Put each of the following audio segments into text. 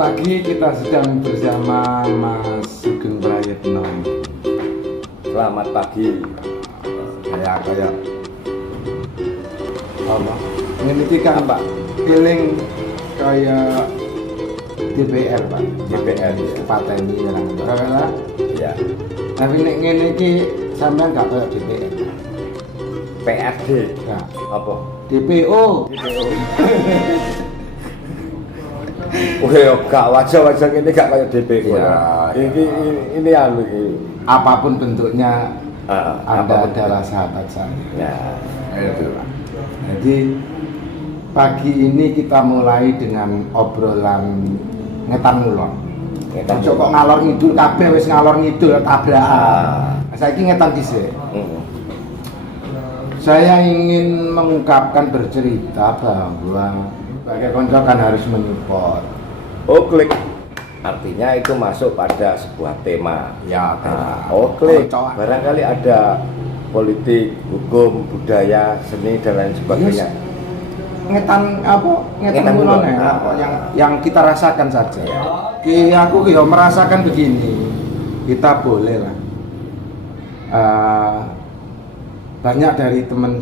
pagi, kita sedang bersama Mas Sugeng Prayitno. Selamat pagi. Kayak apa? Ini kan Pak, feeling kayak DPR Pak. DPR ya. Pateni orang karena Ya. tapi nek ngene iki sampean gak kayak DPR. PRD. Nah, Apa? DPO. Wah, gak wajah-wajah ini gak kayak DPO. Ya, Ini anu ini. Apapun bentuknya Anda apapun adalah sahabat saya. Ya. Itu Pak. Jadi pagi ini kita mulai dengan obrolan ngetan ngulon. Ngetan Ojo kok ngulon. ngalor ngidul kabeh wis ngalor ngidul tabrakan. Saiki ngetan dhisik. Saya ingin mengungkapkan bercerita bahwa sebagai konco kan harus menyupport. Oh, klik. Artinya itu masuk pada sebuah tema. Ya, Oh, klik. Konco. Barangkali ada politik, hukum, budaya, seni dan lain sebagainya. Yes. Ngetan apa? Ngetan ngulon ya, apa yang kita rasakan saja. Aku ya merasakan begini. Kita boleh lah. Banyak dari teman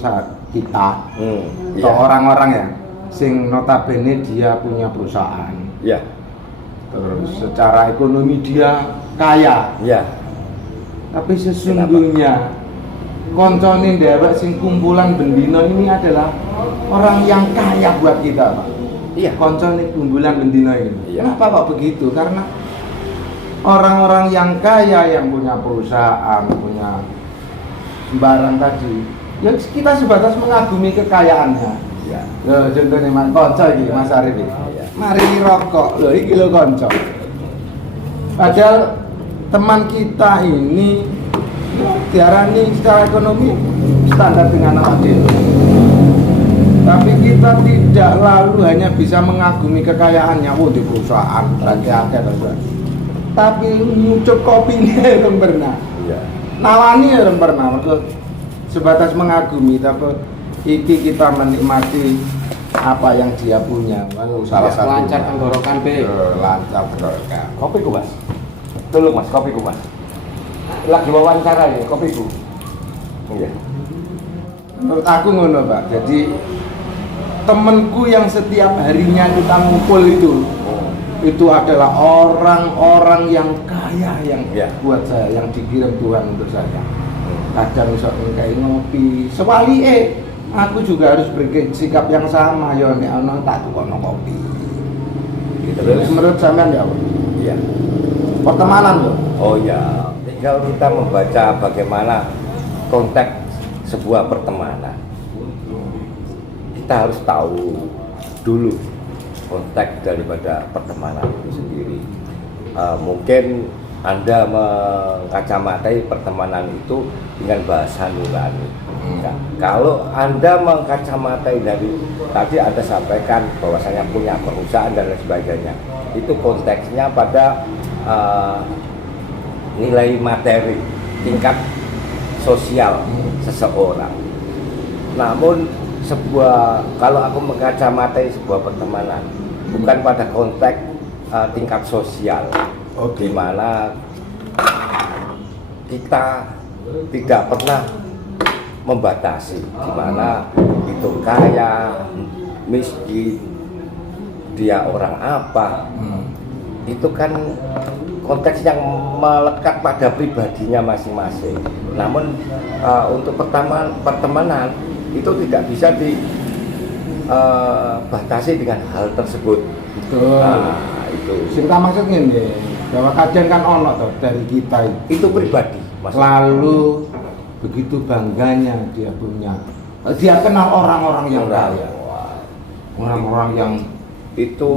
kita atau Iya. orang-orang ya sing notabene dia punya perusahaan, Ya. terus secara ekonomi dia kaya, Ya. tapi sesungguhnya koncone dhewek sing kumpulan bendino ini adalah orang yang kaya buat kita Pak. Iya. Koncone kumpulan bendino ini. Iya. Kenapa kok begitu? Karena orang-orang yang kaya yang punya perusahaan, punya barang tadi, ya kita sebatas mengagumi kekayaannya. Ya. Loh, contohnya Mas Konco iki, Mas Arif iki. Iya. Mari rokok, loh iki lho Konco. Padahal teman kita ini diarani secara ekonomi standar dengan awak dhewe. Tapi kita tidak lalu hanya bisa mengagumi kekayaannya, di perusahaan, akeh-akeh terus. Tapi nyucup kopinya belum pernah. Iya. Nawani ya belum pernah, mergo sebatas mengagumi, tapi iki kita menikmati apa yang dia punya. Salah satu lancar tenggorokan be. Lancar tenggorokan. Kopiku mas, tolong mas, kopiku mas. Lagi wawancara ya, kopiku. Iya. Menurut aku ngono Pak. Jadi temenku yang setiap harinya kita ngumpul itu adalah orang-orang yang kaya yang Ya. buat saya, yang dikirim Tuhan untuk saya. Kadang iso kayak ngopi, sewalike aku juga harus bersikap yang sama ya nek ana tak tukono kopi. Gitu. Terus menurut sampean ya, Pak? Iya. Pertemanan loh. Oh ya, tinggal kita membaca bagaimana konteks sebuah pertemanan. Kita harus tahu dulu konteks daripada pertemanan itu sendiri. Mungkin Anda mengkacamatai pertemanan itu dengan bahasa nurani. Ya, kalau Anda mengkacamatai dari tadi Anda sampaikan bahwasanya punya perusahaan dan lain sebagainya, itu konteksnya pada nilai materi, tingkat sosial seseorang. Namun kalau aku mengkacamatai sebuah pertemanan bukan pada konteks tingkat sosial, di mana kita tidak pernah membatasi di mana itu kaya, miskin, dia orang apa. Itu kan konteks yang melekat pada pribadinya masing-masing. Namun untuk pertemanan itu tidak bisa dibatasi dengan hal tersebut. Betul. Itu Sing tak maksud ngene, bahwa kadang kan ono toh dari kita itu pribadi, Mas. lalu begitu bangganya dia kenal orang-orang yang kaya, orang-orang yang itu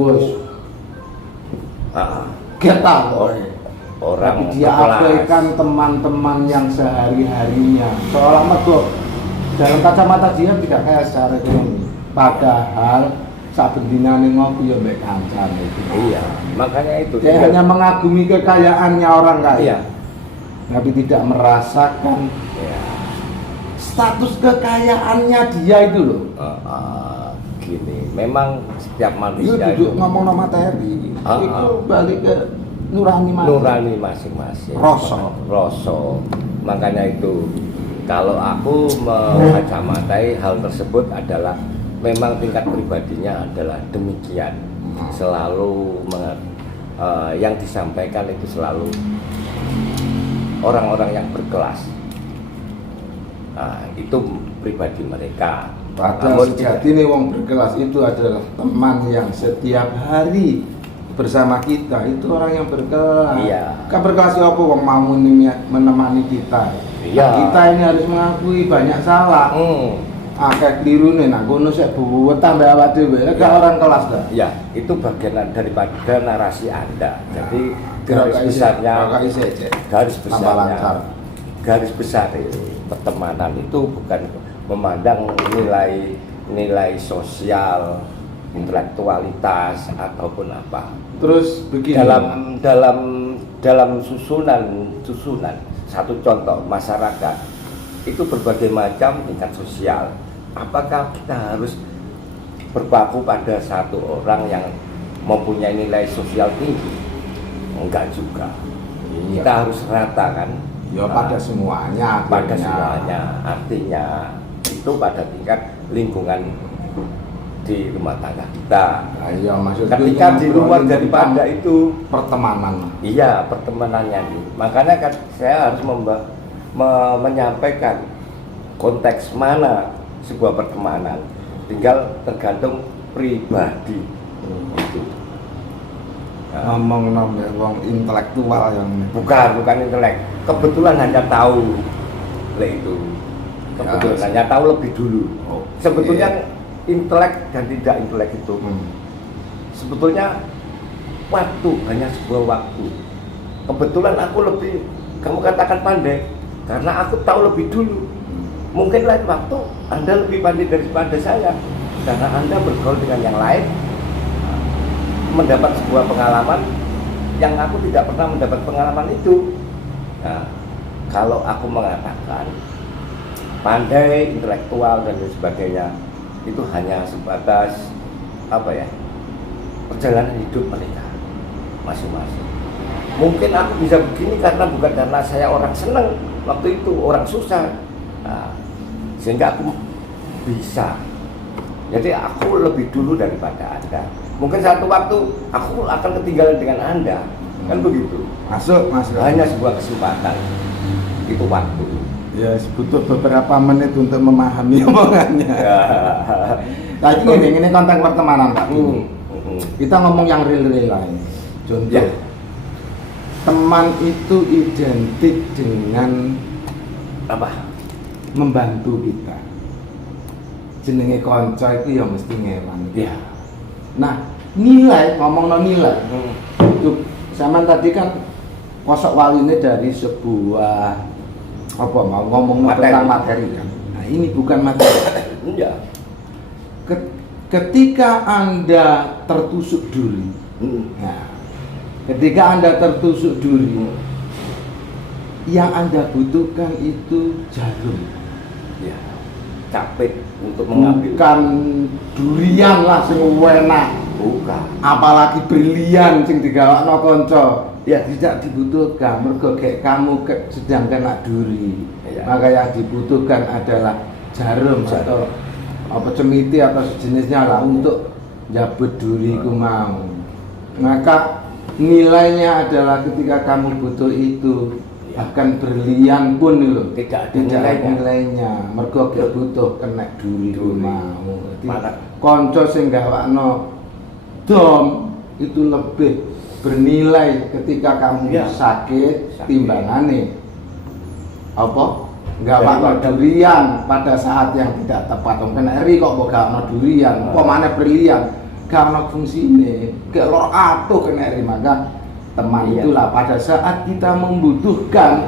kita orang tapi dia berkelas. abaikan teman-teman yang sehari-harinya seolah mergo dalam kacamata dia tidak kaya secara ekonomi, padahal saben dinane ngopi ya mbek kancane. Iya, makanya itu Dia hanya mengagumi kekayaannya orang kaya, Iya. tapi tidak merasakan Iya. status kekayaannya dia itu loh. Gini, memang setiap Itu manusia duduk ngomong nama materi. Itu balik ke nurani masing-masing. Rasa. Makanya itu kalau aku memacamatai hal tersebut adalah memang tingkat pribadinya adalah demikian. Selalu yang disampaikan itu selalu orang-orang yang berkelas. Nah, itu pribadi mereka. Padahal sejatinya wong berkelas itu adalah teman yang setiap hari bersama kita, itu orang yang berkelas. Iya. Kan berkelas apa wong mau menemani kita. Iya. Kita ini harus mengakui banyak salah. Akeh klirune nak kono sik buwet tambah awak dhewe, gak orang kelas dah. Ya, itu bagian daripada narasi Anda. Jadi garis besarnya pertemanan itu bukan memandang nilai sosial, intelektualitas ataupun apa. Terus begini dalam susunan satu contoh masyarakat itu berbagai macam tingkat sosial. Apakah kita harus berpaku pada satu orang yang mempunyai nilai sosial tinggi? Enggak juga. Iya. Kita harus rata kan? Ya pada semuanya. Pada semuanya. Artinya itu pada tingkat lingkungan di rumah tangga kita. Iya, maksudnya ketika di luar daripada itu pertemanan. Iya, pertemanannya. Makanya kan saya harus menyampaikan konteks mana sebuah pertemanan, tinggal tergantung pribadi itu. Ngomong nambah wong intelektual yang bukan intelek, kebetulan hanya tahu itu, kebetulan hanya tahu lebih dulu. Sebetulnya intelek dan tidak intelek itu sebetulnya waktu, hanya sebuah waktu. Kebetulan aku lebih, kamu katakan pandai karena aku tahu lebih dulu. Mungkin lain waktu Anda lebih pandai daripada saya karena Anda bergaul dengan yang lain, mendapat sebuah pengalaman yang aku tidak pernah mendapat pengalaman itu. Nah, kalau aku mengatakan pandai, intelektual dan lain sebagainya itu hanya sebatas perjalanan hidup mereka masing-masing. Mungkin aku bisa begini bukan karena saya orang senang waktu itu, orang susah. Nah, sehingga aku bisa. Jadi aku lebih dulu daripada Anda. Mungkin satu waktu aku akan ketinggalan dengan Anda. Kan begitu. Masuk. Hanya sebuah kesempatan. Itu waktu. Ya, butuh beberapa menit untuk memahami omongannya. Tadi ini konteks pertemanan Pak. Kita ngomong yang real lain. Contoh, teman itu identik dengan apa? Membantu kita. Jenenge konco itu ya mesti ngewan. Iya. Nah, nilai, ngomong nilai. Itu sama tadi kan kosok waline dari sebuah mau ngomong tentang materi kan. Nah, ini bukan materi. Iya. Ketika Anda tertusuk duri. Nah, ketika Anda tertusuk duri, yang Anda butuhkan itu jarum. Ya, capek untuk mengambil. Bukan durian lah sing enak. Bukan. Apalagi brilian sing digawakno kanca. Ya tidak dibutuhkan. Mergo kamu sedang kena duri. Ya. Maka yang dibutuhkan adalah jarum. Atau cemiti atau sejenisnya lah untuk jabut duri ku mau. Maka nilainya adalah ketika kamu butuh itu. Bahkan berlian pun loh tidak ada nilainya. Mergo gak butuh kena duri mau. Kanca sing gawakno dom itu lebih bernilai ketika kamu sakit timbangane gawakno durian pada saat yang tidak tepat. Kena eri kok gawakno durian, apa maneh berlian gak ono fungsine, gak lor atuh kena eri. Maka teman itulah pada saat kita membutuhkan,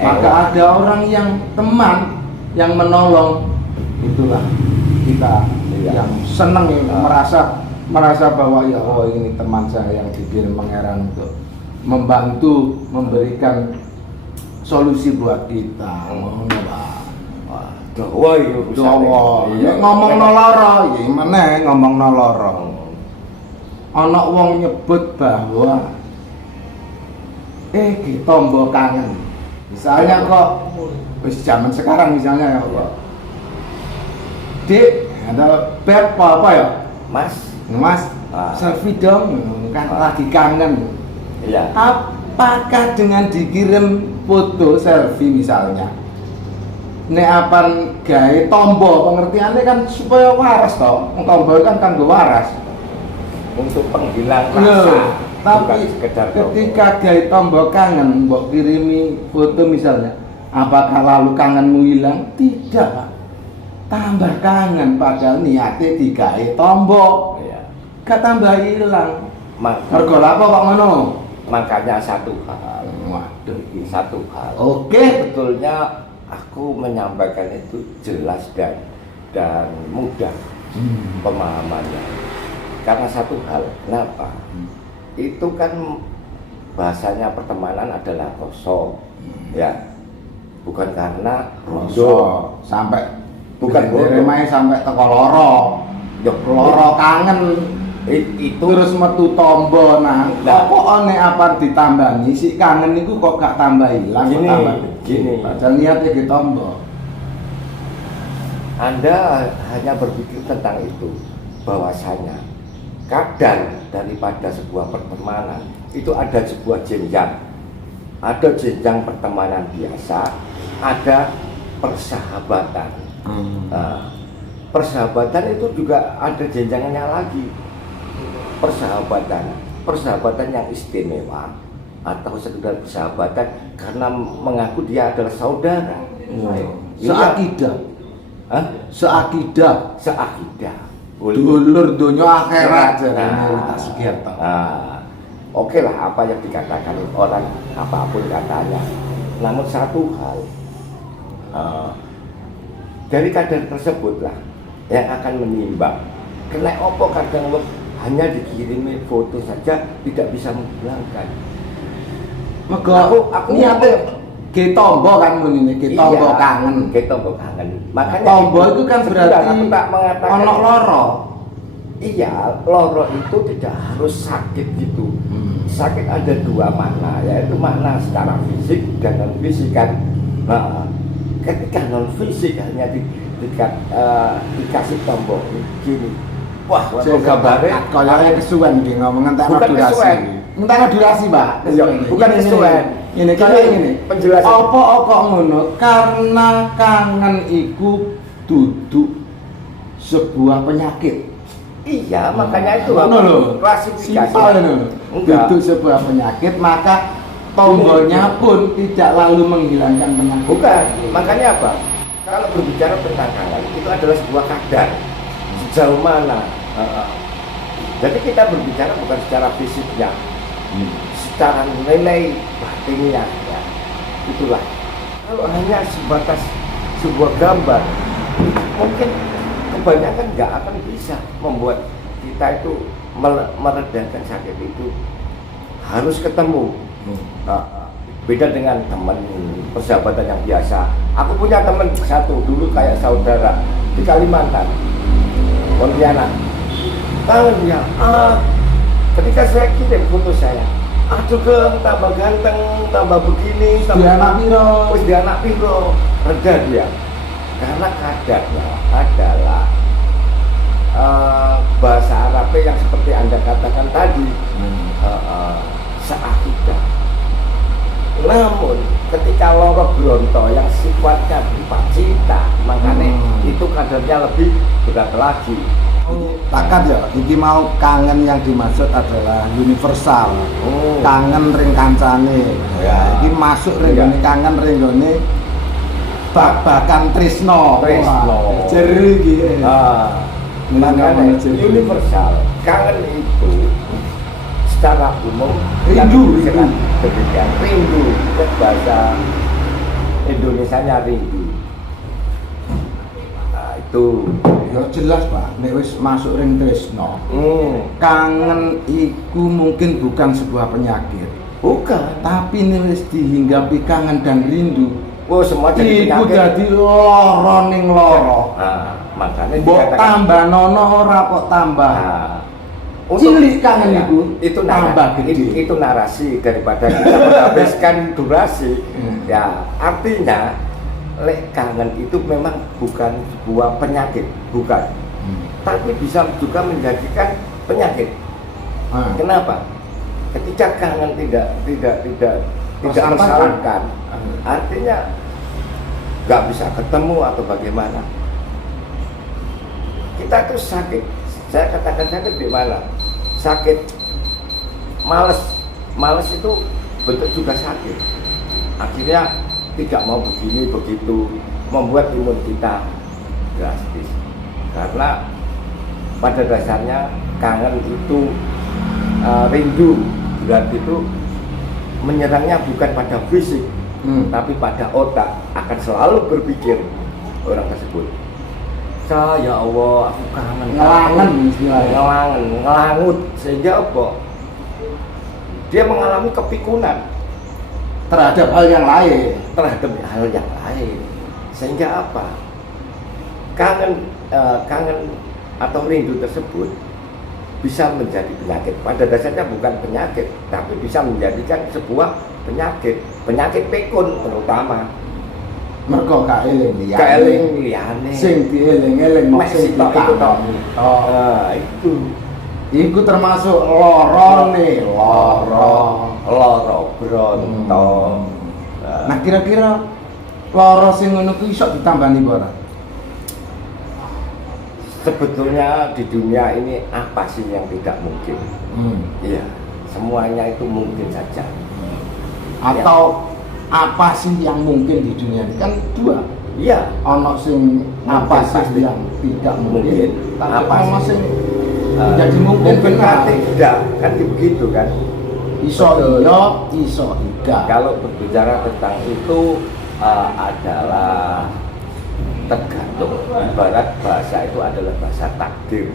maka ada orang yang teman yang menolong, itulah kita yang senang merasa bahwa ya ini teman saya yang dikirim pangeran untuk membantu memberikan solusi buat kita. dawa iki urusane. Dawa. Iya. Ngomongno lara, iki meneh ngomongno lara. Ana wong nyebut bahwa ditombo kangen. Misalnya kok wis zaman sekarang misalnya ya kok. Dik, ada beb apa ya? Mas, selfie dong, kan lagi kangen. Iya. Apakah dengan dikirim foto selfie misalnya? Nek apan gawe tombo, pengertiannya kan supaya waras toh. Tombo kan kanggo waras. Untuk penghilang Loh, rasa. tapi bukan sekedar ketika gawe tombo kangen, mbok kirimi foto misalnya, apakah lalu kangenmu hilang? Tidak, Pak. Tambah kangen padahal niatnya digawe tombo. Iya. Gak tambah hilang. Maka, Mergo apa kok ngono? makanya satu hal. Waduh, iki. Satu hal. Oke. Sebetulnya aku menyampaikan itu jelas dan mudah pemahamannya. Karena satu hal, kenapa? Itu kan bahasanya pertemanan adalah rasa, ya, bukan karena Rasa sampai bukan remai sampai teko loro. Yo, Loro kangen itu terus metu tombo nang. Nah. Kok one apa ditambani si kangen niku kok gak tambah hilang, kok Gini, tambah. gini. Padahal niatnya ditombo. Anda hanya berpikir tentang itu, bahwasanya kadar daripada sebuah pertemanan itu ada sebuah jenjang. Ada jenjang pertemanan biasa, ada persahabatan. Nah, persahabatan itu juga ada jenjangnya lagi. Persahabatan yang istimewa atau sekedar persahabatan karena mengaku dia adalah saudara. Seakidah. Hah? Seakidah. Seakidah. Dulur donya akhirat Nah, jarene Sugierto. oke lah apa yang dikatakan orang apapun katanya. Namun satu hal dari kadar tersebutlah yang akan menimbang. Kena opo kadang hanya dikirimi foto saja tidak bisa menghilangkan. Mergo Aku niate ge tombo kan ngene, ge tombo kangen. Tombo kangen. Makanya Tombo itu kan berarti aku tak mengatakan ono loro. Iya, loro itu tidak harus sakit gitu. Sakit ada dua makna, yaitu makna secara fisik dan non fisik kan. Nah, ketika non fisik hanya dikasih tombol gini, wah, gambarnya kayaknya kesuwen iki ngomong entekno Bukan durasi. kesuwen. Entekno durasi, Pak. Iya, bukan kesuwen. Ini kayak ngene. Penjelasan. Apa kok ngono? Karena kangen iku duduk sebuah penyakit. Iya, makanya itu Ngono lho. klasifikasi. Simpel ngono. Enggak. Duduk sebuah penyakit, maka tombolnya pun tidak lalu menghilangkan penyakit. Bukan, makanya apa? Kalau berbicara tentang kangen, itu adalah sebuah kadar. Sejauh mana? Jadi kita berbicara bukan secara fisiknya, secara nilai batinnya. Ya. Itulah. Kalau hanya sebatas sebuah gambar, mungkin kebanyakan nggak akan bisa membuat kita itu meredakan sakit itu. Harus ketemu. Beda dengan teman persahabatan yang biasa. Aku punya teman satu dulu kayak saudara di Kalimantan, Pontianak. Kangen dia. Ketika saya kirim foto saya, aduh Geng, tambah ganteng, tambah begini, tambah Dia anak piro? Wis dia anak piro, reda dia. Karena kadarnya adalah bahasa Arab yang seperti Anda katakan tadi, seakidah. Namun ketika loro bronto yang sifatnya berupa cinta, makanya itu kadarnya lebih berat lagi. Takkan ya, iki mau kangen yang dimaksud adalah universal. Kangen ring kancane. Ya, iki masuk ring gone kangen ring gone babakan tresno. Jeri iki. Makanya universal. Kangen itu secara umum rindu, demikian rindu, bahasa Indonesianya rindu. Nah, itu ya jelas Pak, nek wis masuk ring tresno. Kangen iku mungkin bukan sebuah penyakit. Bukan, Tapi nek wis dihinggapi kangen dan rindu, Oh, semua jadi iku penyakit. dadi lara ning lara. Nah, makanya Mbok dikatakan tambah nono ora kok tambah. nah, Cilik kangen ya, iku, itu tambah gede. itu narasi daripada kita menghabiskan durasi. Ya, artinya lek kangen itu memang bukan sebuah penyakit, bukan. Tapi bisa juga menjadikan penyakit. Kenapa? Ketika kangen tidak tersalurkan, artinya nggak bisa ketemu atau bagaimana. Kita tuh sakit. Saya katakan sakit di mana? Sakit males itu bentuk juga sakit. Akhirnya tidak mau begini begitu, membuat imun kita drastis. Karena pada dasarnya kangen itu rindu, berarti itu menyerangnya bukan pada fisik, tapi pada otak. Akan selalu berpikir orang tersebut, ya Allah, aku kangen, ngelangut, sehingga apa? Dia mengalami kepikunan terhadap hal yang lain. Sehingga apa? Kangen atau rindu tersebut bisa menjadi penyakit. Pada dasarnya bukan penyakit, tapi bisa menjadikan sebuah penyakit pikun terutama. Mergo kaeling liyane. Sing dieling-eling mok sing itu toh. Itu. Iku termasuk lorone, Loro bronto. Nah, kira-kira loro sing ngono ku iso ditambani ora? Sebetulnya di dunia ini apa sih yang tidak mungkin? Iya, semuanya itu mungkin saja. Atau apa sih yang mungkin di dunia ini? Kan dua. Iya. Ono sing apa sih yang tidak mungkin? Tapi Apa ono sih? sing jadi mungkin benar. Tidak, kan begitu kan? Iso iya, iso tidak. Kalau berbicara tentang itu adalah tergantung. Ibarat bahasa itu adalah bahasa takdir.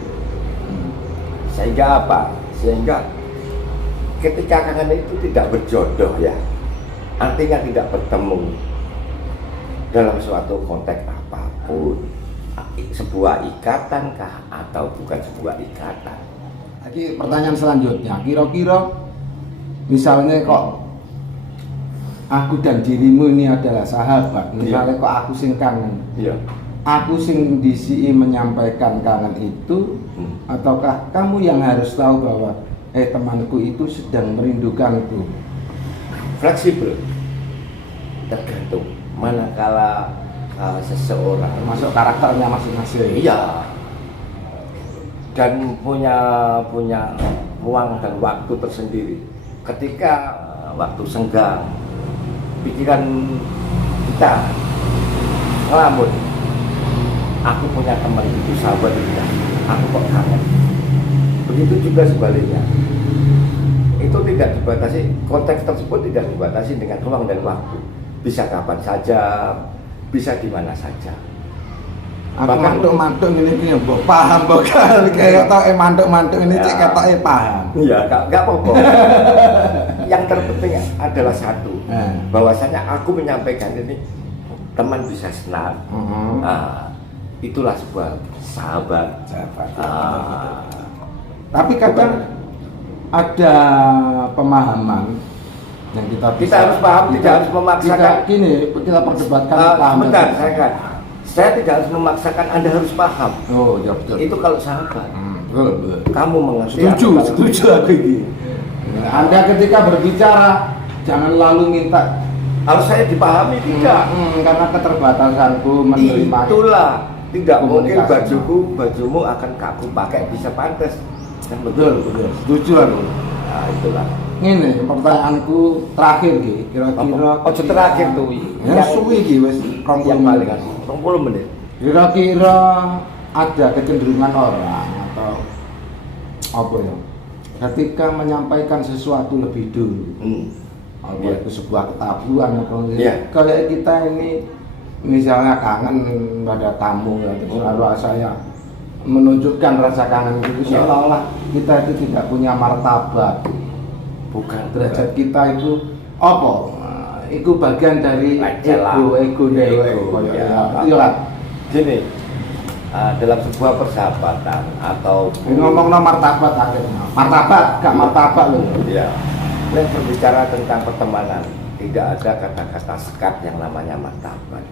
Sehingga apa? Sehingga ketika kangen itu tidak berjodoh ya, artinya tidak bertemu dalam suatu konteks apapun, sebuah ikatan kah atau bukan sebuah ikatan. Lagi pertanyaan selanjutnya, kira-kira misalnya kok aku dan dirimu ini adalah sahabat, misalnya kok aku sing kangen, aku sing disi menyampaikan kangen itu, ataukah kamu yang harus tahu bahwa temanku itu sedang merindukanku? Fleksibel, tergantung manakala seseorang Termasuk karakternya masing-masing. iya, dan punya ruang dan waktu tersendiri. Ketika waktu senggang, pikiran kita ngelamun, aku punya teman itu, sahabat kita, aku kok kangen. Begitu juga sebaliknya. Itu tidak dibatasi, konteks tersebut tidak dibatasi dengan ruang dan waktu. Bisa kapan saja, bisa di mana saja. Aku mantuk-mantuk ini mbok paham mbok kayak tok mantuk-mantuk ini cek ketoke paham. Iya, enggak apa-apa. Yang terpenting adalah satu, bahwasanya aku menyampaikan ini, teman bisa senang. Itulah sebuah sahabat. Tapi kadang ada pemahaman yang kita harus paham, tidak harus memaksakan. Kita perdebatkan paham. Sebentar, saya tidak harus memaksakan Anda harus paham. Oh, ya betul. Itu kalau sahabat. Betul. Kamu mengerti. Setuju aku ini. Anda ketika berbicara jangan lalu minta harus saya dipahami, tidak. Karena keterbatasanku menerima. Itulah, tidak mungkin bajumu akan kaku pakai bisa pantas. Kan betul. Setuju aku. Nah, itulah. Ini pertanyaanku terakhir ki, kira-kira terakhir tuh. Ya suwi ki wis 20 menit. 20 menit. Kira-kira ada kecenderungan orang atau apa ya? Ketika menyampaikan sesuatu lebih dulu. Itu sebuah ketabuhan apa kayak kita ini misalnya kangen pada tamu ya, lalu saya menunjukkan rasa kangen itu seolah-olah kita itu tidak punya martabat. Bukan derajat kita itu apa? iku bagian dari ego dewe. Iya lah. Gini, dalam sebuah persahabatan atau Ngomong martabat akhirnya. Martabat, gak martabat loh. ya, berbicara tentang pertemanan, tidak ada kata-kata sekat yang namanya martabat.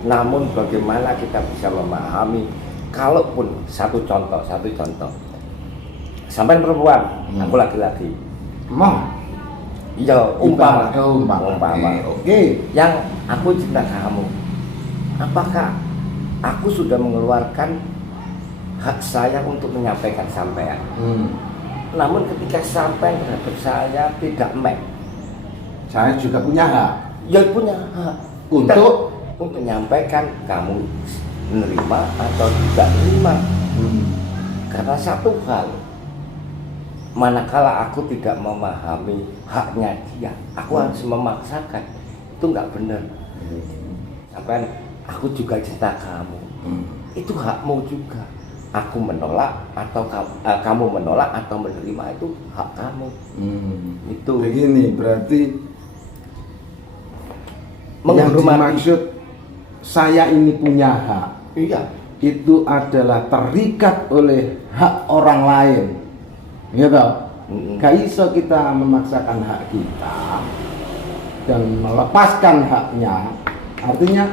Namun bagaimana kita bisa memahami, kalaupun satu contoh, sampai perempuan, aku laki-laki. Iya, umpama. Oke. Yang aku cinta kamu. Apakah aku sudah mengeluarkan hak saya untuk menyampaikan sampean? Namun ketika sampean terhadap saya tidak match, Saya juga punya hak. ya punya hak untuk menyampaikan kamu menerima atau tidak menerima. Karena satu hal, manakala aku tidak memahami haknya dia, aku harus memaksakan, itu nggak benar. Sampai aku juga cinta kamu, itu hakmu juga. Aku menolak atau kamu menolak atau menerima, itu hak kamu. Itu Begini, berarti yang menghormati. dimaksud saya ini punya hak, Iya, itu adalah terikat oleh hak orang lain. Ya toh? Gak iso kita memaksakan hak kita dan melepaskan haknya. Artinya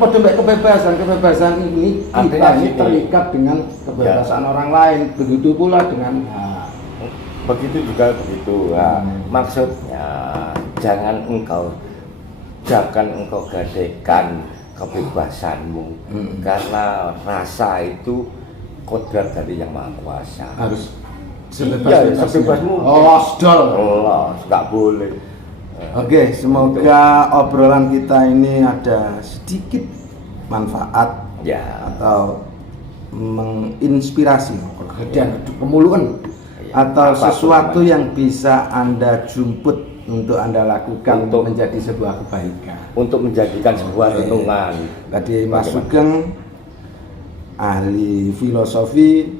kebebasan ini kita Artinya ini gini. terikat dengan kebebasan orang lain. Begitu pula dengan hak. begitu juga begitu. Nah, maksudnya jangan engkau gadaikan kebebasanmu, karena rasa itu kodrat dari yang maha kuasa. Harus Iya, sebebasmu. Osdol. Allah, nggak boleh. Oke, semoga obrolan kita ini ada sedikit manfaat Ya, atau menginspirasi kemuluan atau Apapun sesuatu namanya. yang bisa Anda jumput untuk Anda lakukan Untuk- menjadi sebuah kebaikan. untuk menjadikan sebuah renungan. Tadi Mas Bagaimana? Sugeng ahli filosofi,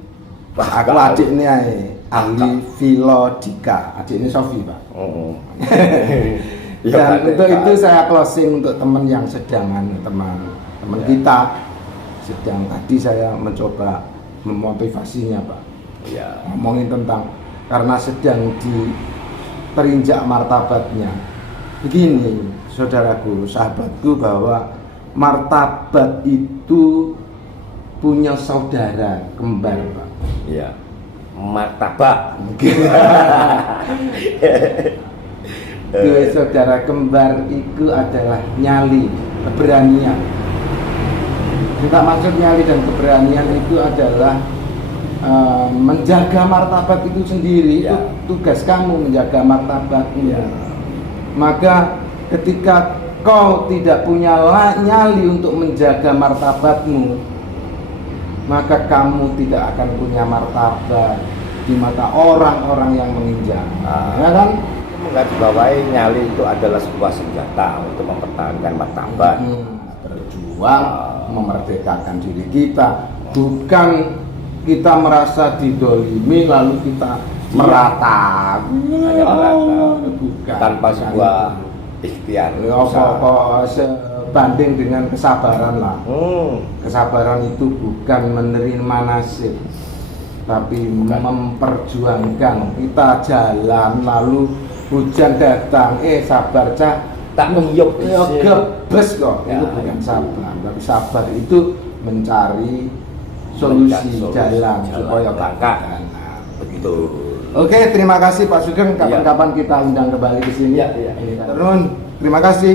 Wah, aku nggak adik ini ahli filodika, adik ini Sofi Pak. Ya, Dan Pak, untuk Pak. itu saya closing untuk teman yang sedang teman Ya. kita sedang tadi saya mencoba memotivasinya Pak, Ya, ngomongin tentang karena sedang terinjak martabatnya. Begini saudaraku, sahabatku, bahwa martabat itu punya saudara kembar Pak. ya. Martabak. Dua saudara kembar itu adalah nyali, keberanian. Kita maksud nyali dan keberanian itu adalah menjaga martabat itu sendiri. Ya. Itu tugas kamu, menjaga martabatmu. Maka ketika kau tidak punya nyali untuk menjaga martabatmu, maka kamu tidak akan punya martabat di mata orang-orang yang menginjak. Ya kan? Menggarisbawahi nyali itu adalah sebuah senjata untuk mempertahankan martabat. Berjuang memerdekakan diri kita, bukan kita merasa didolimi lalu kita merata, Hanya merata. bukan, Tanpa sebuah ikhtiar. apa sebanding dengan kesabaran lah. Kesabaran itu bukan menerima nasib, tapi memperjuangkan. Kita jalan lalu hujan datang, sabar cah, Tak ngiyup gebes kok. Ya, Itu bukan sabar, tapi sabar itu mencari solusi jalan supaya langkah. Nah, Begitu. Oke, terima kasih Pak Sugeng. Kapan-kapan kita undang kembali ke sini. Iya. Terus, terima kasih.